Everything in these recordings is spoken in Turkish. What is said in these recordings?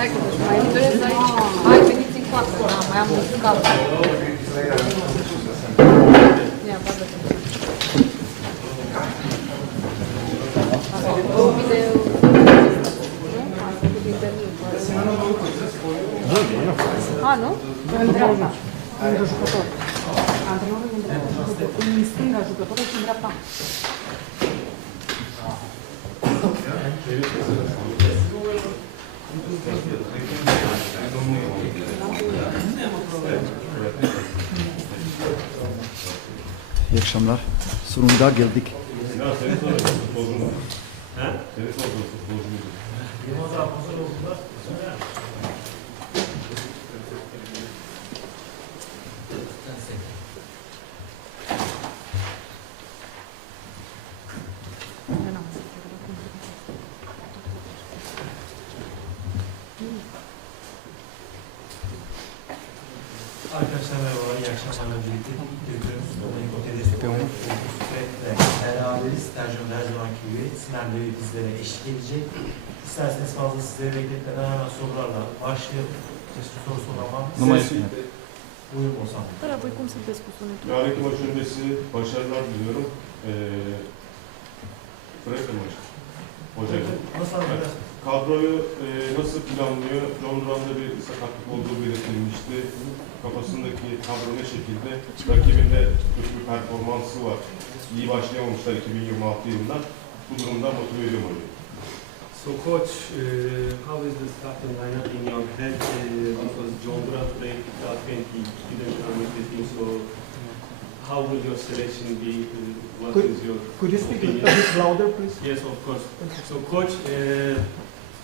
Stai că mai livrez aici. Hai, veniți în față. Da, mai am un cap. Ia, bagă-te. Asta e un video. Am făcut interviu. A, nu? În dreapta. Lângă jucător. Antrenorul în dreapta. În stânga jucătorul și în dreapta. İyi akşamlar. Sonunda geldik. Arkadaşlar merhabalar, iyi akşamlarla birlikte Türkilor Domenico Tedesco ve beraber stajyonda her zamanki gibi Sinan Bey bizlere eşlik edecek. İsterseniz fazla sizleri bekletmeden hemen sorularla başlayalım. Keşke soru soramam. Buyurun Oğuzhan. Voi cum sunteți cu sunetul? Yarınki maç öncesi başarılar diliyorum. Presă maç. Hocam. Nasıl anlayacaksınız? Kadroyu nasıl planlıyor? John Duran'da bir sakatlık olduğu belirtilmişti. Kafasındaki kadro ne şekilde? Rakibinde kötü bir performansı var. İyi başlayamamışlar 2026 yılında. Bu durumda motive ediyor hocam. So coach, how is the starting lineup in your head? Because John Duran played 2020, didn't come with the team, so how will your selection be? What is your Could you speak opinion? a bit louder, please? Yes, of course. So coach,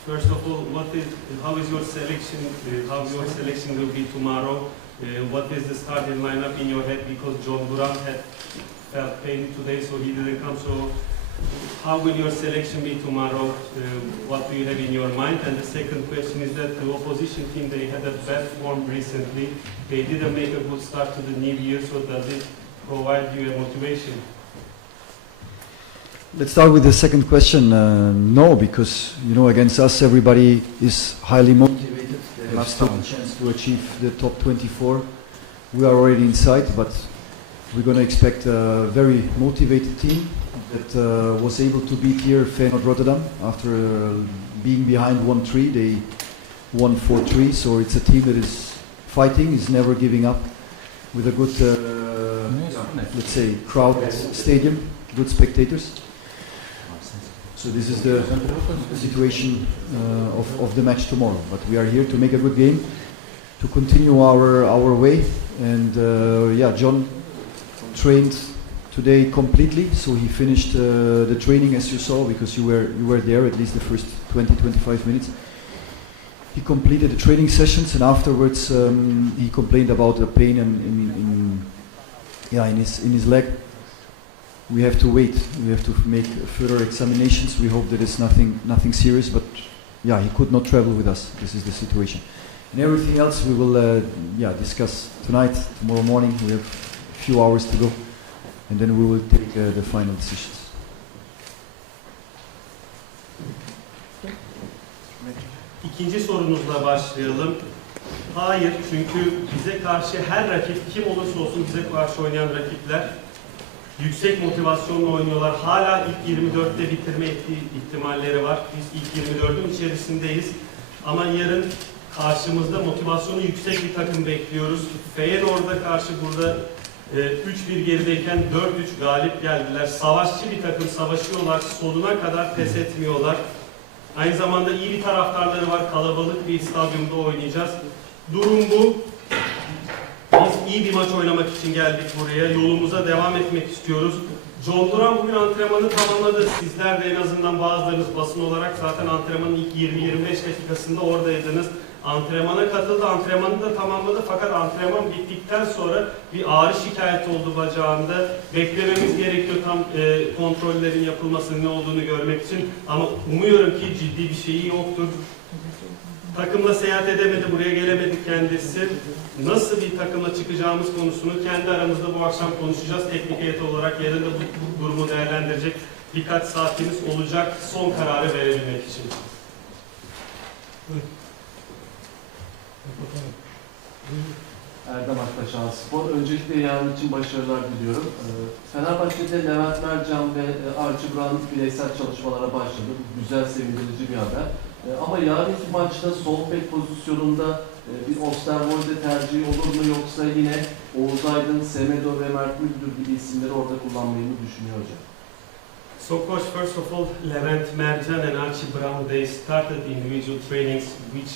first of all, how is your selection? How your selection will be tomorrow? What is the starting lineup in your head? Because John Duran had felt pain today, so he didn't come. So how will your selection be tomorrow? What do you have in your mind? And the second question is that the opposition team, they had a bad form recently. They didn't make a good start to the new year, so does it provide you a motivation? Let's start with the second question. No, because against us everybody is highly motivated. They have still a chance to achieve the top 24. We are already inside, but we're going to expect a very motivated team that was able to beat here Feyenoord Rotterdam after being behind 1-3. They won 4-3, so it's a team that is fighting, is never giving up, with a good, let's say, crowd stadium, good spectators. So this is the situation of the match tomorrow. But we are here to make a good game, to continue our way. And John trained today completely, so he finished the training as you saw, because you were there at least the first 20-25 minutes. He completed the training sessions, and afterwards he complained about a pain in his leg. We have to wait. We have to make further examinations. We hope that it's nothing serious, but he could not travel with us. This is the situation. And everything else we will discuss tonight, tomorrow morning. We have a few hours to go, and then we will take the final decisions. İkinci sorunuzla başlayalım. Hayır, çünkü bize karşı her rakip, kim olursa olsun bize karşı oynayan rakipler yüksek motivasyonla oynuyorlar. Hala ilk 24'te bitirme ihtimalleri var. Biz ilk 24'ün içerisindeyiz. Ama yarın karşımızda motivasyonu yüksek bir takım bekliyoruz. Feyenoord'a karşı burada 3-1 gerideyken 4-3 galip geldiler. Savaşçı bir takım, savaşıyorlar. Sonuna kadar pes etmiyorlar. Aynı zamanda iyi bir taraftarları var. Kalabalık bir stadyumda oynayacağız. Durum bu. Biz iyi bir maç oynamak için geldik buraya. Yolumuza devam etmek istiyoruz. John Duran bugün antrenmanı tamamladı. Sizler de en azından bazılarınız basın olarak zaten antrenmanın ilk 20-25 dakikasında oradaydınız. Antrenmana katıldı, antrenmanı da tamamladı. Fakat antrenman bittikten sonra bir ağrı şikayeti oldu bacağında. Beklememiz gerekiyor tam kontrollerin yapılmasının ne olduğunu görmek için. Ama umuyorum ki ciddi bir şeyi yoktur. Takımla seyahat edemedi, buraya gelemedi kendisi. Nasıl bir takımla çıkacağımız konusunu kendi aramızda bu akşam konuşacağız. Teknik heyet olarak yarın da bu durumu değerlendirecek birkaç saatimiz olacak son kararı verebilmek için. Erdem Aktaşan Spor. Öncelikle yarın için başarılar diliyorum. Fenerbahçe'de Levent Mercan ve Archie Brown bireysel çalışmalara başladı. Güzel, sevindirici bir haber. Ama yarınki maçta sol bek pozisyonunda bir Osterwolde tercihi olur mu, yoksa yine Oğuz Aydın, Semedo ve Mert Müldür gibi isimleri orada kullanmayı mı düşünüyor hocam? So coach, first of all, Levent Mercan and Archie Brown, they started individual trainings, which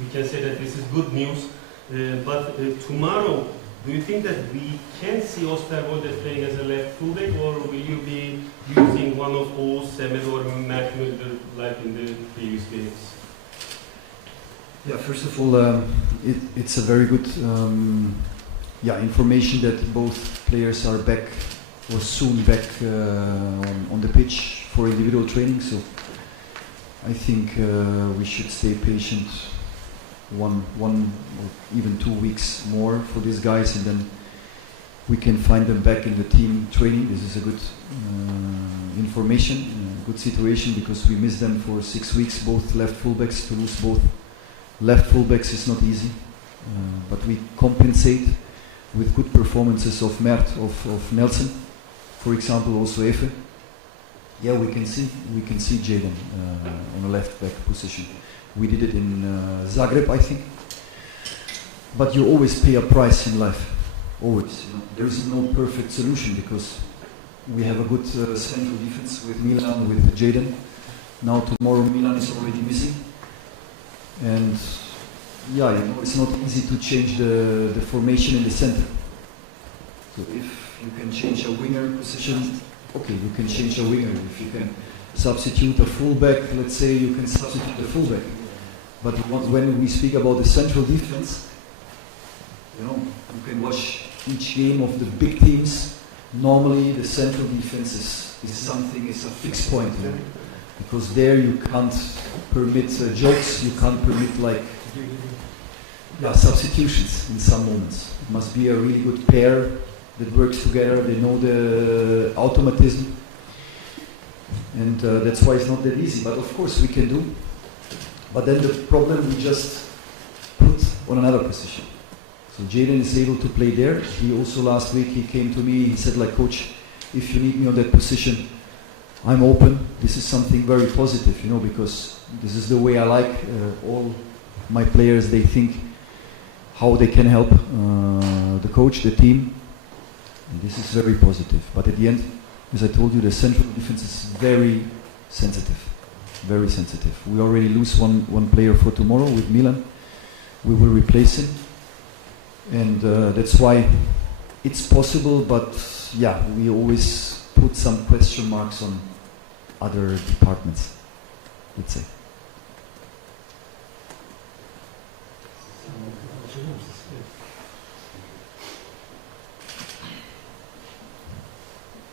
we can say that this is good news. But tomorrow, do you think that we can see Osterwolde playing as a left fullback, or will you be using one of Oğuz, Semedo or Mert Müldür like in the previous games? Yeah, first of all, it's a very good information that both players are back or soon back on the pitch for individual training. So I think we should stay patient one or even 2 weeks more for these guys, and then we can find them back in the team training. This is a good information, good situation, because we missed them for 6 weeks, both left fullbacks. To lose both left fullbacks is not easy, but we compensate with good performances of Mert, of Nelson, for example, also Efe. Yeah, we can see Jadon on the left back position. We did it in Zagreb, I think. But you always pay a price in life, always. You know? There is no perfect solution, because we have a good central defense with Milan, with Jadon. Now tomorrow Milan is already missing, and yeah, you know, it's not easy to change the formation in the center. So if you can change a winger position, okay, you can change a winger. If you can substitute a fullback, let's say, you can substitute a fullback. But when we speak about the central defense, you know, you can watch each game of the big teams. Normally, the central defense is a fixed point, you know? Because there you can't permit jokes, you can't permit substitutions in some moments. It must be a really good pair that works together. They know the automatism. And that's why it's not that easy. But of course we can do. But then the problem we just put on another position. So Jadon is able to play there. He also last week he came to me, he said, like, coach, if you need me on that position, I'm open. This is something very positive, you know, because this is the way I like all my players. They think how they can help the coach, the team. And this is very positive. But at the end, as I told you, the central defense is very sensitive. Very sensitive. We already lose one player for tomorrow with Milan. We will replace him. And that's why it's possible, but yeah, we always put some question marks on other departments, let's say.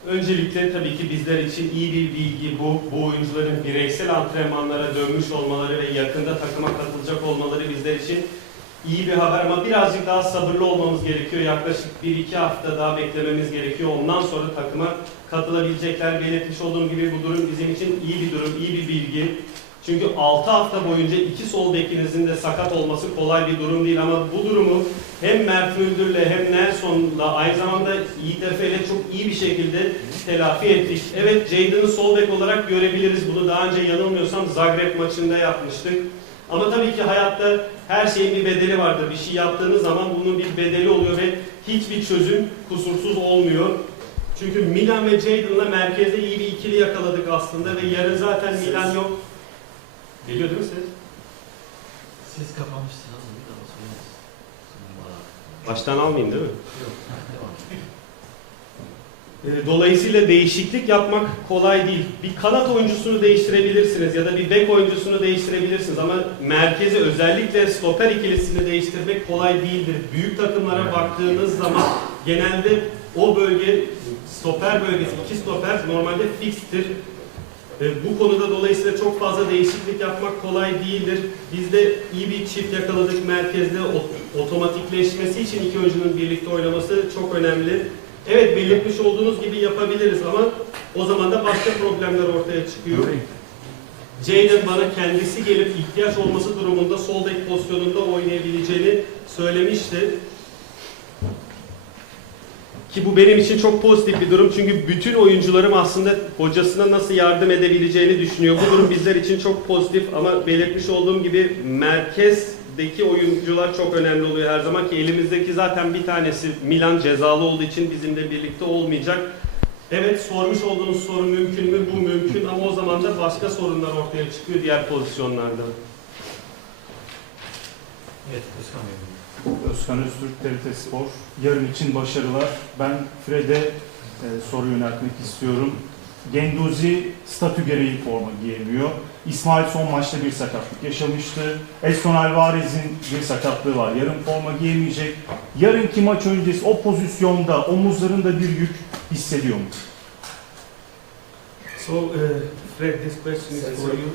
Öncelikle tabii ki bizler için iyi bir bilgi bu oyuncuların bireysel antrenmanlara dönmüş olmaları ve yakında takıma katılacak olmaları bizler için iyi bir haber, ama birazcık daha sabırlı olmamız gerekiyor. Yaklaşık 1-2 hafta daha beklememiz gerekiyor. Ondan sonra takıma katılabilecekler. Belirtmiş olduğum gibi bu durum bizim için iyi bir durum, iyi bir bilgi. Çünkü 6 hafta boyunca 2 sol bekinizin de sakat olması kolay bir durum değil, ama bu durumu hem Mert Müldür'le hem Nelson'la aynı zamanda Yiğit Efe'yle çok iyi bir şekilde telafi ettik. Evet, Jadon'ı sol bek olarak görebiliriz. Bunu daha önce yanılmıyorsam Zagreb maçında yapmıştık. Ama tabii ki hayatta her şeyin bir bedeli vardır. Bir şey yaptığınız zaman bunun bir bedeli oluyor ve hiçbir çözüm kusursuz olmuyor. Çünkü Milan ve Jadon'la merkezde iyi bir ikili yakaladık aslında ve yarın zaten Milan yok. Geliyor değil mi ses? Siz kapamışsınız. Baştan almayayım değil mi? Dolayısıyla değişiklik yapmak kolay değil. Bir kanat oyuncusunu değiştirebilirsiniz ya da bir bek oyuncusunu değiştirebilirsiniz, ama merkezi, özellikle stoper ikilisini değiştirmek kolay değildir. Büyük takımlara baktığınız zaman genelde o bölge, stoper bölgesi, 2 stoper normalde fikstir. Bu konuda dolayısıyla çok fazla değişiklik yapmak kolay değildir. Biz de iyi bir çift yakaladık merkezde. Otomatikleşmesi için iki oyuncunun birlikte oynaması çok önemli. Evet, belirtmiş olduğunuz gibi yapabiliriz, ama o zaman da başka problemler ortaya çıkıyor. Jadon bana kendisi gelip ihtiyaç olması durumunda sol bek pozisyonunda oynayabilir. edebileceğini söylemişti. Ki bu benim için çok pozitif bir durum çünkü bütün oyuncularım aslında hocasına nasıl yardım edebileceğini düşünüyor. Bu durum bizler için çok pozitif ama belirtmiş olduğum gibi merkezdeki oyuncular çok önemli oluyor her zaman ki elimizdeki zaten bir tanesi Milan cezalı olduğu için bizimle birlikte olmayacak. Evet, sormuş olduğunuz soru mümkün mü? Bu mümkün ama o zaman da başka sorunlar ortaya çıkıyor diğer pozisyonlarda. Evet, Özkan Bey. Özkan Öztürk, TRT Spor. Yarın için başarılar. Ben Fred'e soru yöneltmek istiyorum. Genduzi statü gereği forma giyemiyor. İsmail son maçta bir sakatlık yaşamıştı. Edson Alvarez'in bir sakatlığı var. Yarın forma giyemeyecek. Yarınki maç öncesi o pozisyonda omuzlarında bir yük hissediyor mu? So, Fred, this question is for you.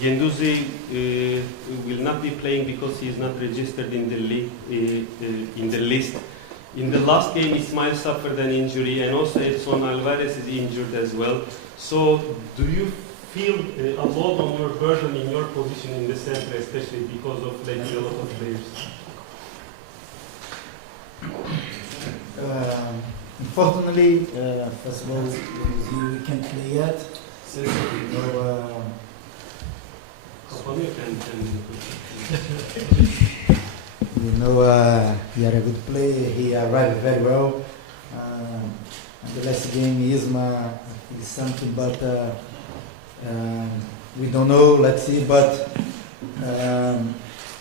Genduzi will not be playing because he is not registered in the league, in the list. In the last game, Ismail suffered an injury, and also Edson Alvarez is injured as well. So, do you feel a load on your burden in your position in the center, especially because of letting a lot of players? Unfortunately, first of all, we can't play yet. So, he had a good play. He arrived very well. And the last game, Isma is something, but we don't know. Let's see. But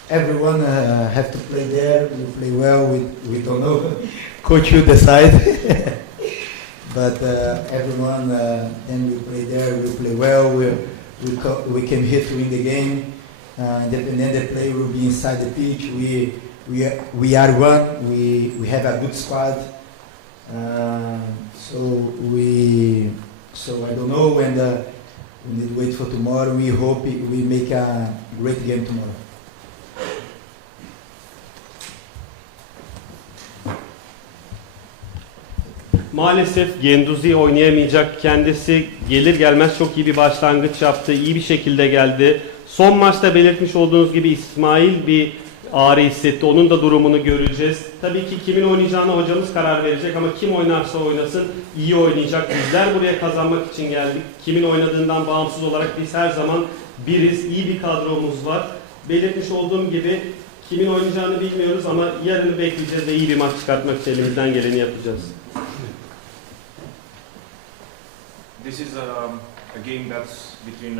everyone have to play there. We play well. We don't know. Coach will decide. But everyone, then we play there. We play well. We came here to win the game. Independent the play will be inside the pitch. We are one. We have a good squad. So I don't know, and we need to wait for tomorrow. We hope we make a great game tomorrow. Maalesef Genduzi oynayamayacak. Kendisi gelir gelmez çok iyi bir başlangıç yaptı. İyi bir şekilde geldi. Son maçta belirtmiş olduğunuz gibi İsmail bir ağrı hissetti. Onun da durumunu göreceğiz. Tabii ki kimin oynayacağına hocamız karar verecek ama kim oynarsa oynasın iyi oynayacak. Bizler buraya kazanmak için geldik. Kimin oynadığından bağımsız olarak biz her zaman biriz. İyi bir kadromuz var. Belirtmiş olduğum gibi kimin oynayacağını bilmiyoruz ama yarını bekleyeceğiz ve iyi bir maç çıkartmak için elimizden geleni yapacağız. This is a game that's between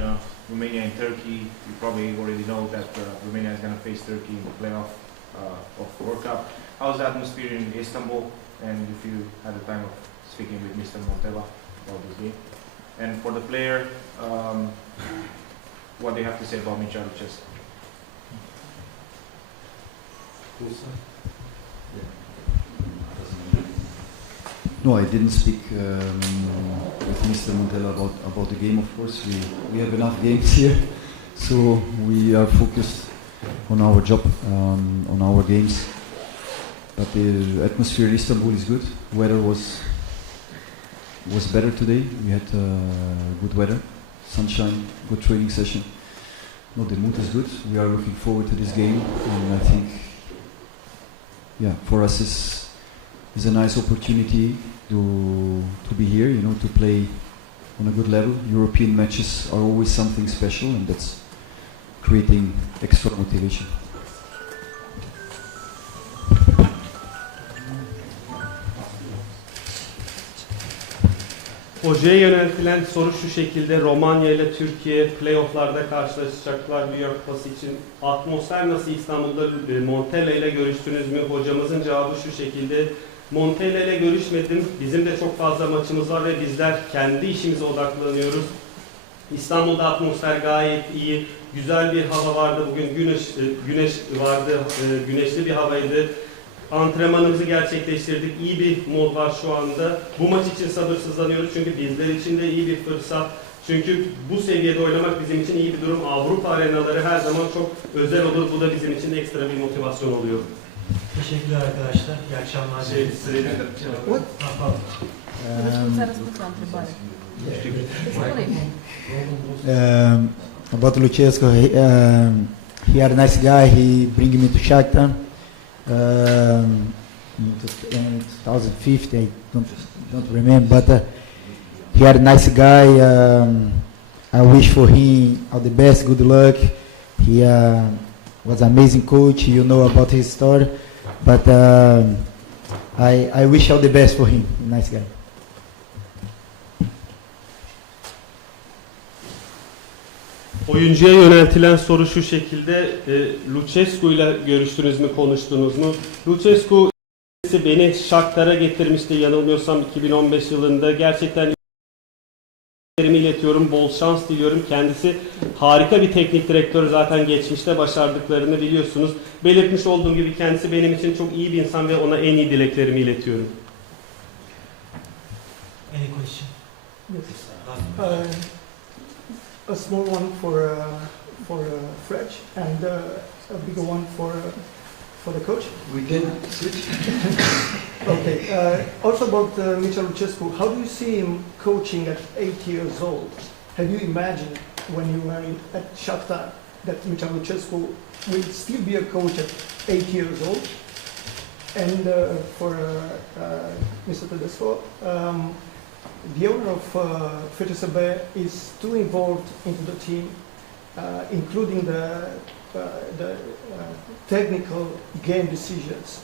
Romania and Turkey. You probably already know that Romania is going to face Turkey in the playoff of World Cup. How's the atmosphere in Istanbul? And if you had the time of speaking with Mr. Montella about this game. And for the player, what do you have to say about Michal? No, I didn't speak with Mr. Montella about the game, of course. We have enough games here, so we are focused on our job, on our games. But the atmosphere in Istanbul is good. Weather was better today. We had good weather, sunshine, good training session. No, the mood is good. We are looking forward to this game, and I think, yeah, for us is a nice opportunity to be here, you know, to play on a good level. European matches are always something special, and that's creating extra motivation. Hocaya yöneltilen soru şu şekilde: Romanya ile Türkiye playofflarda karşılaşacaklar Dünya Kupası için. Atmosfer nasıl İstanbul'da? Montella ile görüştünüz mü? Hocamızın cevabı şu şekilde: Montella ile görüşmedim. Bizim de çok fazla maçımız var ve bizler kendi işimize odaklanıyoruz. İstanbul'da atmosfer gayet iyi. Güzel bir hava vardı. Bugün güneş vardı. Güneşli bir havaydı. Antrenmanımızı gerçekleştirdik. İyi bir mod var şu anda. Bu maç için sabırsızlanıyoruz çünkü bizler için de iyi bir fırsat. Çünkü bu seviyede oynamak bizim için iyi bir durum. Avrupa arenaları her zaman çok özel olur. Bu da bizim için ekstra bir motivasyon oluyor. Teşekkürler arkadaşlar. İyi akşamlar. About Lucescu, he are a nice guy. He bring me to Shakhtar in 2015. I don't remember, but he are a nice guy. I wish for him all the best. Good luck. He was an amazing coach. You know about his story, but I wish all the best for him. Nice guy. Oyuncuya yöneltilen soru şu şekilde, Lucescu ile görüştünüz mü, konuştunuz mu? Lucescu beni Shakhtar'a getirmişti yanılmıyorsam 2015 yılında. Gerçekten iletiyorum, bol şans diliyorum. Kendisi harika bir teknik direktör, zaten geçmişte başardıklarını biliyorsunuz. Belirtmiş olduğum gibi kendisi benim için çok iyi bir insan ve ona en iyi dileklerimi iletiyorum. Any question? Yes. A small one for Fred and a bigger one for the coach. We can switch. Okay. Also about Mircea Lucescu, how do you see him coaching at 8 years old? Have you imagined when you were at Shakhtar that Mircea Lucescu will still be a coach at 8 years old? And for Mr. Tedesco, the owner of FCSB is too involved into the team, including the technical game decisions.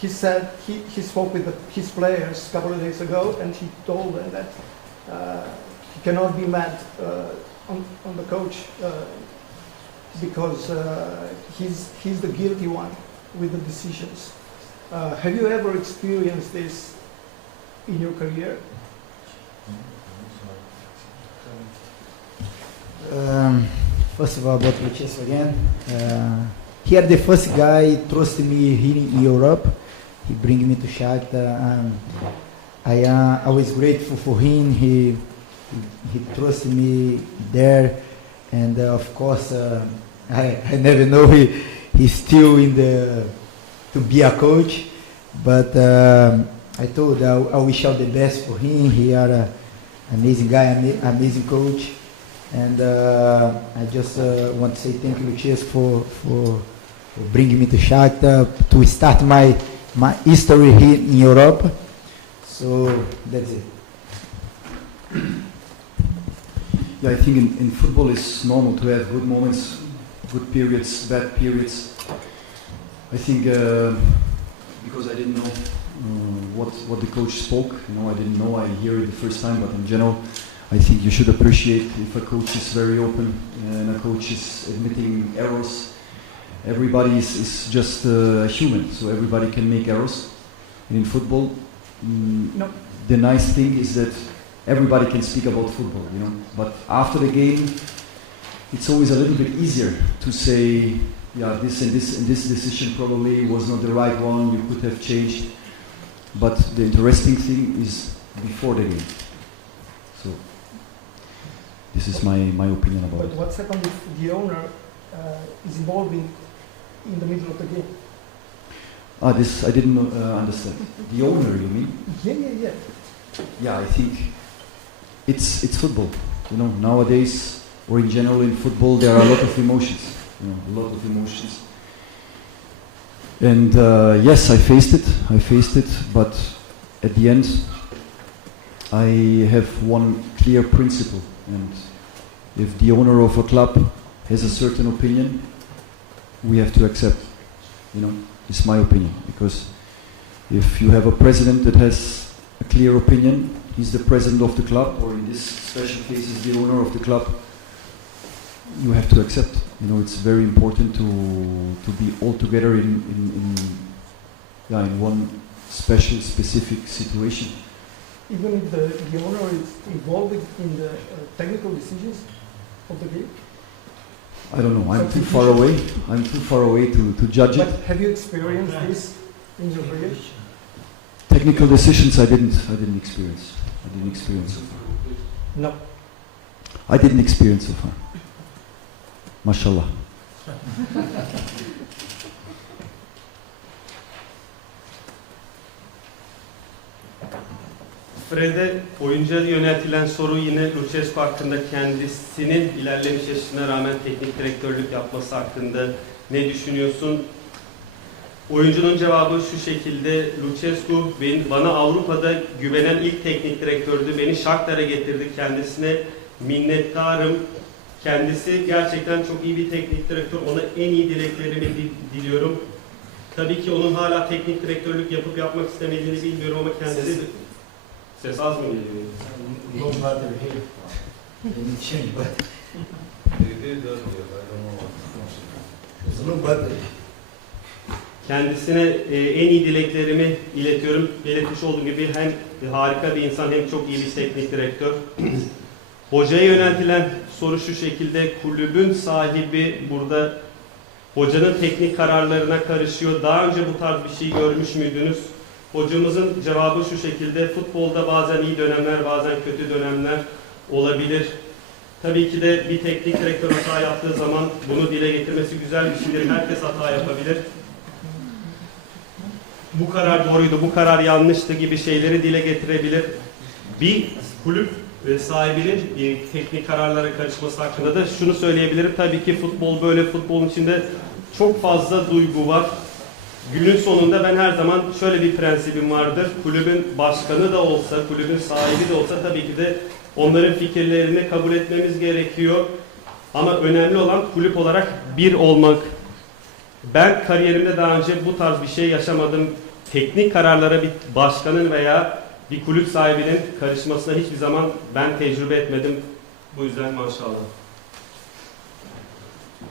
He said he spoke with his players a couple of days ago, and he told them that he cannot be mad on the coach because he's the guilty one with the decisions. Have you ever experienced this in your career? First of all, about Lucescu again. He are the first guy trusted me here in Europe. He bring me to Shakhtar. I was grateful for him. He trusted me there, and of course, I never know he's still in the to be a coach, but I told I wish all the best for him. He are an amazing guy, amazing coach, and I just want to say thank you, Lucescu, for bringing me to Shakhtar to start my history here in Europe. So that's it. Yeah, I think in football it's normal to have good moments, good periods, bad periods. I think because I didn't know what the coach spoke, I didn't know. I hear it the first time, but in general, I think you should appreciate if a coach is very open and a coach is admitting errors. Everybody is just a human, so everybody can make errors. And in football, the nice thing is that everybody can speak about football, But after the game, it's always a little bit easier to say, yeah, this and this decision probably was not the right one. You could have changed. But the interesting thing is before the game. So this is my opinion about it. But what's happened if the owner is involved in the middle of the game? This I didn't understand. The owner, you mean? Yeah. Yeah, I think it's football. Nowadays or in general in football there are a lot of emotions. And yes, I faced it, but at the end I have one clear principle, and if the owner of a club has a certain opinion, we have to accept. It's my opinion, because if you have a president that has a clear opinion, he's the president of the club, or in this special case is the owner of the club, you have to accept. It's very important to be all together in one special, specific situation. Even if the owner is involved in the technical decisions of the game? I don't know. I'm too far away. To judge it. But have you experienced this in your career? Technical decisions I didn't experience. So far. No. I didn't experience so far. Mashallah. Fred'e oyuncuya yöneltilen soru yine Lucescu hakkında, kendisinin ilerlemiş yaşına rağmen teknik direktörlük yapması hakkında ne düşünüyorsun? Oyuncunun cevabı şu şekilde: Lucescu bana Avrupa'da güvenen ilk teknik direktördü. Beni Shakhtar'a getirdi. Kendisine minnettarım. Kendisi gerçekten çok iyi bir teknik direktör. Ona en iyi dileklerimi diliyorum. Tabii ki onun hala teknik direktörlük yapıp yapmak istemediğini bilmiyorum ama kendisi... Ses az mı geliyor? No matter here. Any change, but no matter. Kendisine en iyi dileklerimi iletiyorum. Belirtmiş olduğum gibi hem harika bir insan hem çok iyi bir teknik direktör. Hocaya yöneltilen soru şu şekilde: kulübün sahibi burada hocanın teknik kararlarına karışıyor. Daha önce bu tarz bir şey görmüş müydünüz? Hocamızın cevabı şu şekilde: futbolda bazen iyi dönemler, bazen kötü dönemler olabilir. Tabii ki de bir teknik direktör hata yaptığı zaman bunu dile getirmesi güzel bir şeydir. Herkes hata yapabilir. Bu karar doğruydu, bu karar yanlıştı gibi şeyleri dile getirebilir. Bir kulüp sahibinin teknik kararlara karışması hakkında da şunu söyleyebilirim. Tabii ki futbol böyle, futbolun içinde çok fazla duygu var. Günün sonunda ben her zaman şöyle bir prensibim vardır: kulübün başkanı da olsa, kulübün sahibi de olsa tabii ki de onların fikirlerini kabul etmemiz gerekiyor. Ama önemli olan kulüp olarak bir olmak. Ben kariyerimde daha önce bu tarz bir şey yaşamadım. Teknik kararlara bir başkanın veya bir kulüp sahibinin karışmasına hiçbir zaman ben tecrübe etmedim. Bu yüzden maşallah.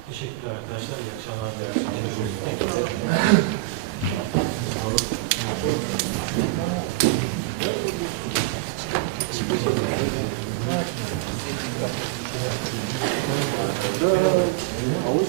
Teşekkürler arkadaşlar. İyi akşamlar. Havuz.